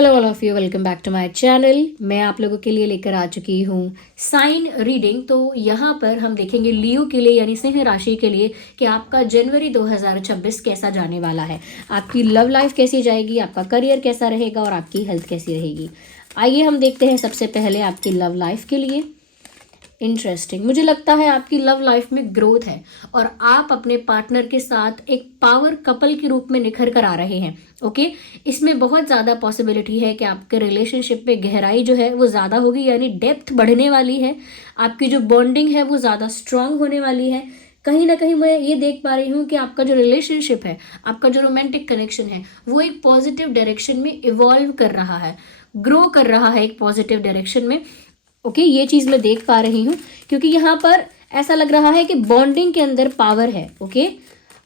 Hello all of you, welcome back to my channel. मैं आप लोगों के लिए लेकर आ चुकी हूँ साइन रीडिंग। तो यहाँ पर हम देखेंगे लियो के लिए यानी सिंह राशि के लिए कि आपका जनवरी 2026 कैसा जाने वाला है, आपकी लव लाइफ कैसी जाएगी, आपका करियर कैसा रहेगा और आपकी हेल्थ कैसी रहेगी। आइए हम देखते हैं सबसे पहले आपकी लव लाइफ के लिए। इंटरेस्टिंग, मुझे लगता है आपकी लव लाइफ में ग्रोथ है और आप अपने पार्टनर के साथ एक पावर कपल के रूप में निखर कर आ रहे हैं। ओके, इसमें बहुत ज़्यादा पॉसिबिलिटी है कि आपके रिलेशनशिप में गहराई जो है वो ज़्यादा होगी, यानी डेप्थ बढ़ने वाली है। आपकी जो बॉन्डिंग है वो ज़्यादा स्ट्रांग होने वाली है। कहीं ना कहीं मैं ये देख पा रही हूँ कि आपका जो रिलेशनशिप है, आपका जो रोमांटिक कनेक्शन है, वो एक पॉजिटिव डायरेक्शन में इवॉल्व कर रहा है, ग्रो कर रहा है एक पॉजिटिव डायरेक्शन में। ओके, ये चीज़ मैं देख पा रही हूँ क्योंकि यहाँ पर ऐसा लग रहा है कि बॉन्डिंग के अंदर पावर है। ओके,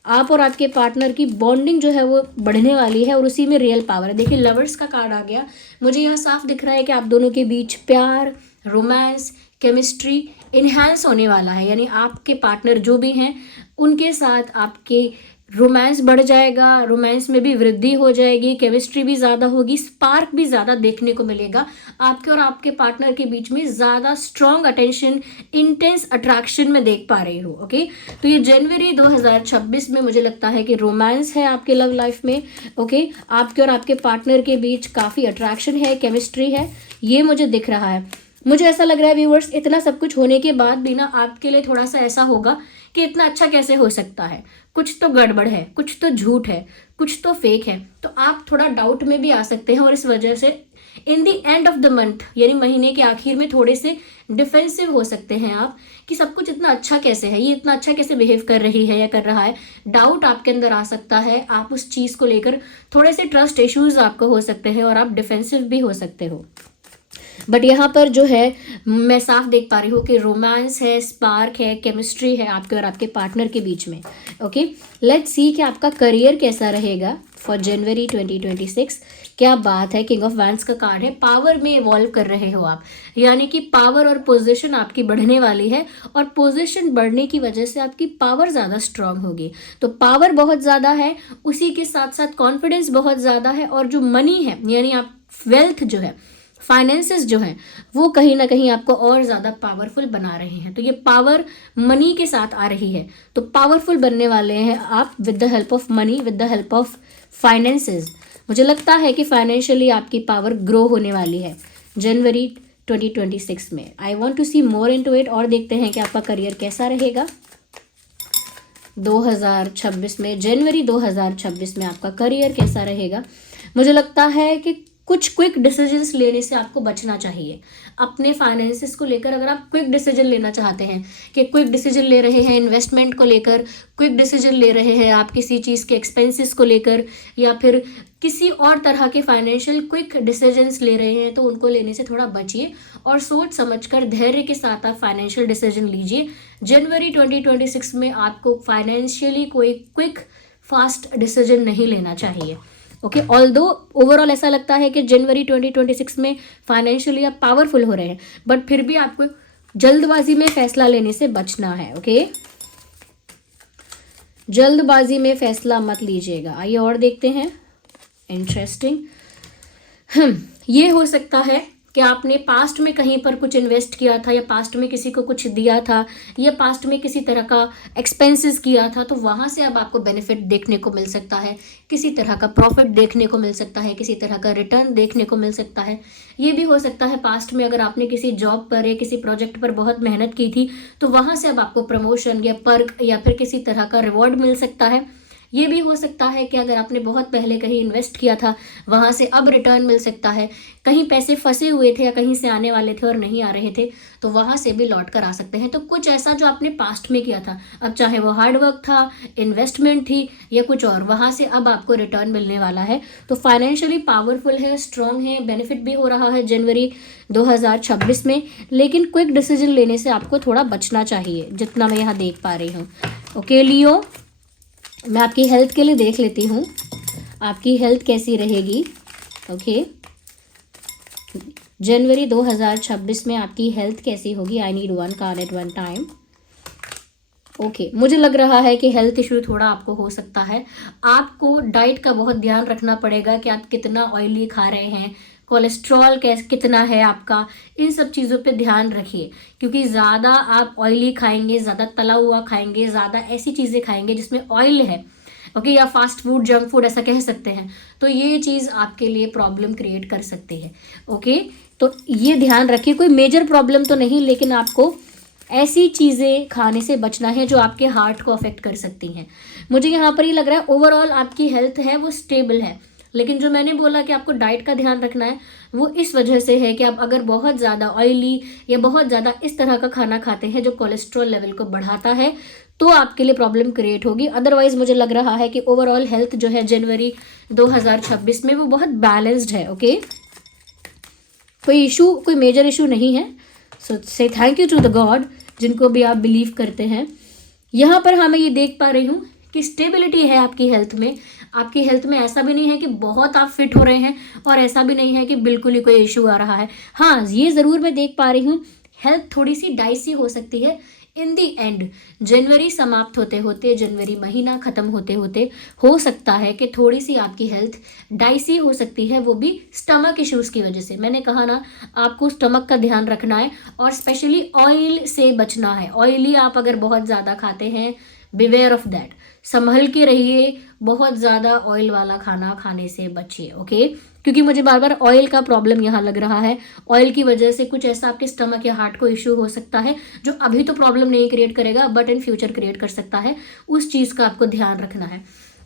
आप और आपके पार्टनर की बॉन्डिंग जो है वो बढ़ने वाली है और उसी में रियल पावर है। देखिए, लवर्स का कार्ड आ गया। मुझे यहाँ साफ दिख रहा है कि आप दोनों के बीच प्यार, रोमांस, केमिस्ट्री इन्हांस होने वाला है, यानी आपके पार्टनर जो भी हैं उनके साथ आपके रोमांस बढ़ जाएगा, रोमांस में भी वृद्धि हो जाएगी, केमिस्ट्री भी ज़्यादा होगी, स्पार्क भी ज़्यादा देखने को मिलेगा। आपके और आपके पार्टनर के बीच में ज़्यादा स्ट्रॉन्ग अटेंशन, इंटेंस अट्रैक्शन में देख पा रही हूँ। ओके, तो ये जनवरी 2026 में मुझे लगता है कि रोमांस है आपके लव लाइफ में। ओके, आपके और आपके पार्टनर के बीच काफ़ी अट्रैक्शन है, केमिस्ट्री है, ये मुझे दिख रहा है। मुझे ऐसा लग रहा है व्यूवर्स, इतना सब कुछ होने के बाद भी ना आपके लिए थोड़ा सा ऐसा होगा कि इतना अच्छा कैसे हो सकता है, कुछ तो गड़बड़ है, कुछ तो झूठ है, कुछ तो फेक है। तो आप थोड़ा डाउट में भी आ सकते हैं और इस वजह से in the end of the month यानी महीने के आखिर में थोड़े से डिफेंसिव हो सकते हैं आप कि सब कुछ इतना अच्छा कैसे है, ये इतना अच्छा कैसे बिहेव कर रही है या कर रहा है। डाउट आपके अंदर आ सकता है, आप उस चीज़ को लेकर थोड़े से ट्रस्ट इश्यूज आपको हो सकते हैं और आप डिफेंसिव भी हो सकते हो। बट यहाँ पर जो है मैं साफ देख पा रही हूँ कि रोमांस है, स्पार्क है, केमिस्ट्री है आपके और आपके पार्टनर के बीच में। ओके, लेट्स सी कि आपका करियर कैसा रहेगा फॉर जनवरी 2026। क्या बात है, किंग ऑफ वैंड्स का कार्ड है। पावर में इवॉल्व कर रहे हो आप, यानी कि पावर और पोजीशन आपकी बढ़ने वाली है और पोजीशन बढ़ने की वजह से आपकी पावर ज़्यादा स्ट्रांग होगी। तो पावर बहुत ज़्यादा है, उसी के साथ साथ कॉन्फिडेंस बहुत ज़्यादा है और जो मनी है यानी आप वेल्थ जो है, फाइनेंसेस जो हैं वो कहीं ना कहीं आपको और ज़्यादा पावरफुल बना रहे हैं। तो ये पावर मनी के साथ आ रही है, तो पावरफुल बनने वाले हैं आप with the help of money, with the help of finances. मुझे लगता है कि फाइनेंशियली आपकी पावर ग्रो होने वाली है जनवरी 2026 में। I want to see more into it और देखते हैं कि आपका करियर कैसा रहेगा 2026 में। जनवरी 2026 में आपका करियर कैसा रहेगा। मुझे लगता है कि कुछ क्विक डिसीजंस लेने से आपको बचना चाहिए अपने फाइनेंसेस को लेकर। अगर आप क्विक डिसीजन लेना चाहते हैं कि क्विक डिसीजन ले रहे हैं इन्वेस्टमेंट को लेकर, क्विक डिसीजन ले रहे हैं आप किसी चीज़ के एक्सपेंसेस को लेकर, या फिर किसी और तरह के फाइनेंशियल क्विक डिसीजंस ले रहे हैं, तो उनको लेने से थोड़ा बचिए और सोच समझकर धैर्य के साथ आप फाइनेंशियल डिसीजन लीजिए। जनवरी 2026 में आपको फाइनेंशियली कोई क्विक फास्ट डिसीजन नहीं लेना चाहिए। ओके, ऑल्दो ओवरऑल ऐसा लगता है कि जनवरी 2026 में फाइनेंशियली आप पावरफुल हो रहे हैं, बट फिर भी आपको जल्दबाजी में फैसला लेने से बचना है। ओके, जल्दबाजी में फैसला मत लीजिएगा। आइए और देखते हैं। इंटरेस्टिंग, ये हो सकता है कि आपने पास्ट में कहीं पर कुछ इन्वेस्ट किया था या पास्ट में किसी को कुछ दिया था या पास्ट में किसी तरह का एक्सपेंसेस किया था, तो वहाँ से अब आपको बेनिफिट देखने को मिल सकता है, किसी तरह का प्रॉफिट देखने को मिल सकता है, किसी तरह का रिटर्न देखने को मिल सकता है। ये भी हो सकता है पास्ट में अगर आपने किसी जॉब पर या किसी प्रोजेक्ट पर बहुत मेहनत की थी, तो वहाँ से अब आपको प्रमोशन या पर्क या फिर किसी तरह का रिवॉर्ड मिल सकता है। ये भी हो सकता है कि अगर आपने बहुत पहले कहीं इन्वेस्ट किया था, वहाँ से अब रिटर्न मिल सकता है। कहीं पैसे फंसे हुए थे या कहीं से आने वाले थे और नहीं आ रहे थे, तो वहाँ से भी लौट कर आ सकते हैं। तो कुछ ऐसा जो आपने पास्ट में किया था, अब चाहे वो हार्ड वर्क था, इन्वेस्टमेंट थी या कुछ और, वहाँ से अब आपको रिटर्न मिलने वाला है। तो फाइनेंशियली पावरफुल है, स्ट्रॉन्ग है, बेनिफिट भी हो रहा है जनवरी 2026 में। लेकिन क्विक डिसीजन लेने से आपको थोड़ा बचना चाहिए, जितना मैं यहाँ देख पा रही हूँ। ओके लियो, मैं आपकी हेल्थ के लिए देख लेती हूँ आपकी हेल्थ कैसी रहेगी। ओके, जनवरी 2026 में आपकी हेल्थ कैसी होगी। I need one card at one time. Okay, मुझे लग रहा है कि हेल्थ इशू थोड़ा आपको हो सकता है। आपको डाइट का बहुत ध्यान रखना पड़ेगा कि आप कितना ऑयली खा रहे हैं, कोलेस्ट्रॉल कितना है आपका, इन सब चीज़ों पे ध्यान रखिए। क्योंकि ज़्यादा आप ऑयली खाएंगे, ज़्यादा तला हुआ खाएंगे, ज़्यादा ऐसी चीज़ें खाएंगे जिसमें ऑयल है, ओके, या फास्ट फूड, जंक फूड ऐसा कह सकते हैं, तो ये चीज़ आपके लिए प्रॉब्लम क्रिएट कर सकती है। ओके, तो ये ध्यान रखिए। कोई मेजर प्रॉब्लम तो नहीं, लेकिन आपको ऐसी चीज़ें खाने से बचना है जो आपके हार्ट को अफेक्ट कर सकती हैं। मुझे यहाँ पर ये लग रहा है ओवरऑल आपकी हेल्थ है वो स्टेबल है, लेकिन जो मैंने बोला कि आपको डाइट का ध्यान रखना है वो इस वजह से है कि आप अगर बहुत ज़्यादा ऑयली या बहुत ज़्यादा इस तरह का खाना खाते हैं जो कोलेस्ट्रॉल लेवल को बढ़ाता है, तो आपके लिए प्रॉब्लम क्रिएट होगी। अदरवाइज मुझे लग रहा है कि ओवरऑल हेल्थ जो है जनवरी 2026 में वो बहुत बैलेंस्ड है। ओके, कोई इशू, कोई मेजर इशू नहीं है। So say thank you to the god, जिनको भी आप बिलीव करते हैं। यहाँ पर हाँ मैं ये देख पा रही हूँ कि स्टेबिलिटी है आपकी हेल्थ में। आपकी हेल्थ में ऐसा भी नहीं है कि बहुत आप फिट हो रहे हैं और ऐसा भी नहीं है कि बिल्कुल ही कोई इशू आ रहा है। हाँ, ये ज़रूर मैं देख पा रही हूँ हेल्थ थोड़ी सी डाइसी हो सकती है इन दी एंड। जनवरी समाप्त होते होते, जनवरी महीना ख़त्म होते होते हो सकता है कि थोड़ी सी आपकी हेल्थ डाइसी हो सकती है, वो भी स्टमक इश्यूज़ की वजह से। मैंने कहा ना, आपको स्टमक का ध्यान रखना है और स्पेशली ऑयल से बचना है। ऑयली आप अगर बहुत ज़्यादा खाते हैं, बिवेयर ऑफ दैट, संभल के रहिए, बहुत ज़्यादा ऑयल वाला खाना खाने से बचिए। ओके, क्योंकि मुझे बार बार ऑयल का प्रॉब्लम यहाँ लग रहा है। ऑयल की वजह से कुछ ऐसा आपके स्टमक या हार्ट को इशू हो सकता है जो अभी तो प्रॉब्लम नहीं क्रिएट करेगा, बट इन फ्यूचर क्रिएट कर सकता है। उस चीज़ का आपको ध्यान रखना है।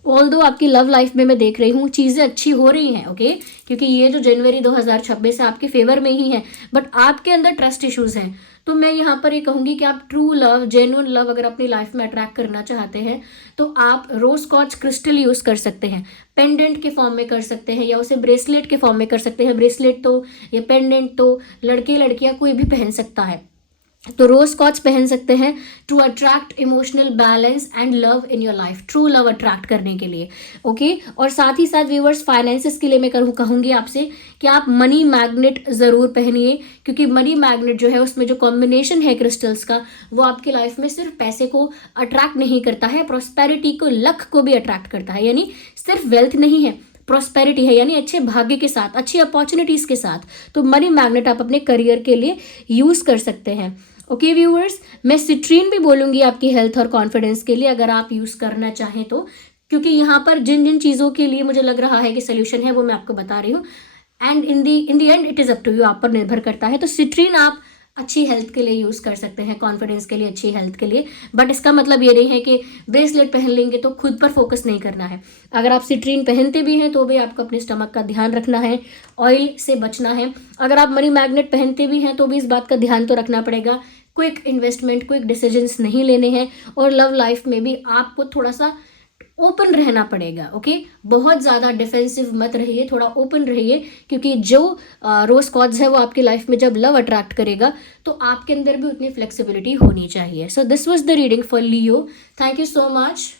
ऑल्दो आपकी लव लाइफ में मैं देख रही हूँ चीज़ें अच्छी हो रही हैं, ओके, क्योंकि ये जो जनवरी 2026 है आपके फेवर में ही है, बट आपके अंदर ट्रस्ट इश्यूज़ हैं। तो मैं यहाँ पर ये कहूँगी कि आप ट्रू लव, जेन्युइन लव अगर अपनी लाइफ में अट्रैक्ट करना चाहते हैं तो आप रोज कॉर्च क्रिस्टल यूज़ कर सकते हैं। पेंडेंट के फॉर्म में कर सकते हैं या उसे ब्रेसलेट के फॉर्म में कर सकते हैं। ब्रेसलेट तो या पेंडेंट तो लड़के लड़कियाँ कोई भी पहन सकता है, तो रोज कॉच पहन सकते हैं to attract emotional balance and love in your life, true love attract करने के लिए। ओके, और साथ ही साथ व्यूवर्स, फाइनेंसेस के लिए मैं कहूँगी आपसे कि आप मनी मैग्नेट ज़रूर पहनिए, क्योंकि मनी मैग्नेट जो है उसमें जो कॉम्बिनेशन है क्रिस्टल्स का, वो आपकी लाइफ में सिर्फ पैसे को अट्रैक्ट नहीं करता है, प्रॉस्पेरिटी को, लक को भी अट्रैक्ट करता है। यानी सिर्फ वेल्थ नहीं है, प्रॉस्पेरिटी है, यानी अच्छे भाग्य के साथ, अच्छी अपॉर्चुनिटीज़ के साथ। तो मनी मैग्नेट आप अपने करियर के लिए यूज़ कर सकते हैं। ओके व्यूअर्स, मैं सिट्रीन भी बोलूँगी आपकी हेल्थ और कॉन्फिडेंस के लिए, अगर आप यूज़ करना चाहें तो, क्योंकि यहाँ पर जिन जिन चीज़ों के लिए मुझे लग रहा है कि सोल्यूशन है वो मैं आपको बता रही हूँ। And in the end it is up to you, आप पर निर्भर करता है। तो सिट्रीन आप अच्छी हेल्थ के लिए यूज़ कर सकते हैं, कॉन्फिडेंस के लिए, अच्छी हेल्थ के लिए। बट इसका मतलब ये नहीं है कि ब्रेसलेट पहन लेंगे तो खुद पर फोकस नहीं करना है। अगर आप सिट्रीन पहनते भी हैं तो भी आपको अपने स्टमक का ध्यान रखना है, ऑयल से बचना है। अगर आप मनी मैग्नेट पहनते भी हैं तो भी इस बात का ध्यान तो रखना पड़ेगा, क्विक इन्वेस्टमेंट, क्विक डिसीजंस नहीं लेने हैं। और लव लाइफ में भी आपको थोड़ा सा ओपन रहना पड़ेगा। ओके, बहुत ज़्यादा डिफेंसिव मत रहिए, थोड़ा ओपन रहिए, क्योंकि जो रोज कॉज है वो आपकी लाइफ में जब लव अट्रैक्ट करेगा तो आपके अंदर भी उतनी फ्लेक्सिबिलिटी होनी चाहिए। So this was the reading for Leo. Thank you so much.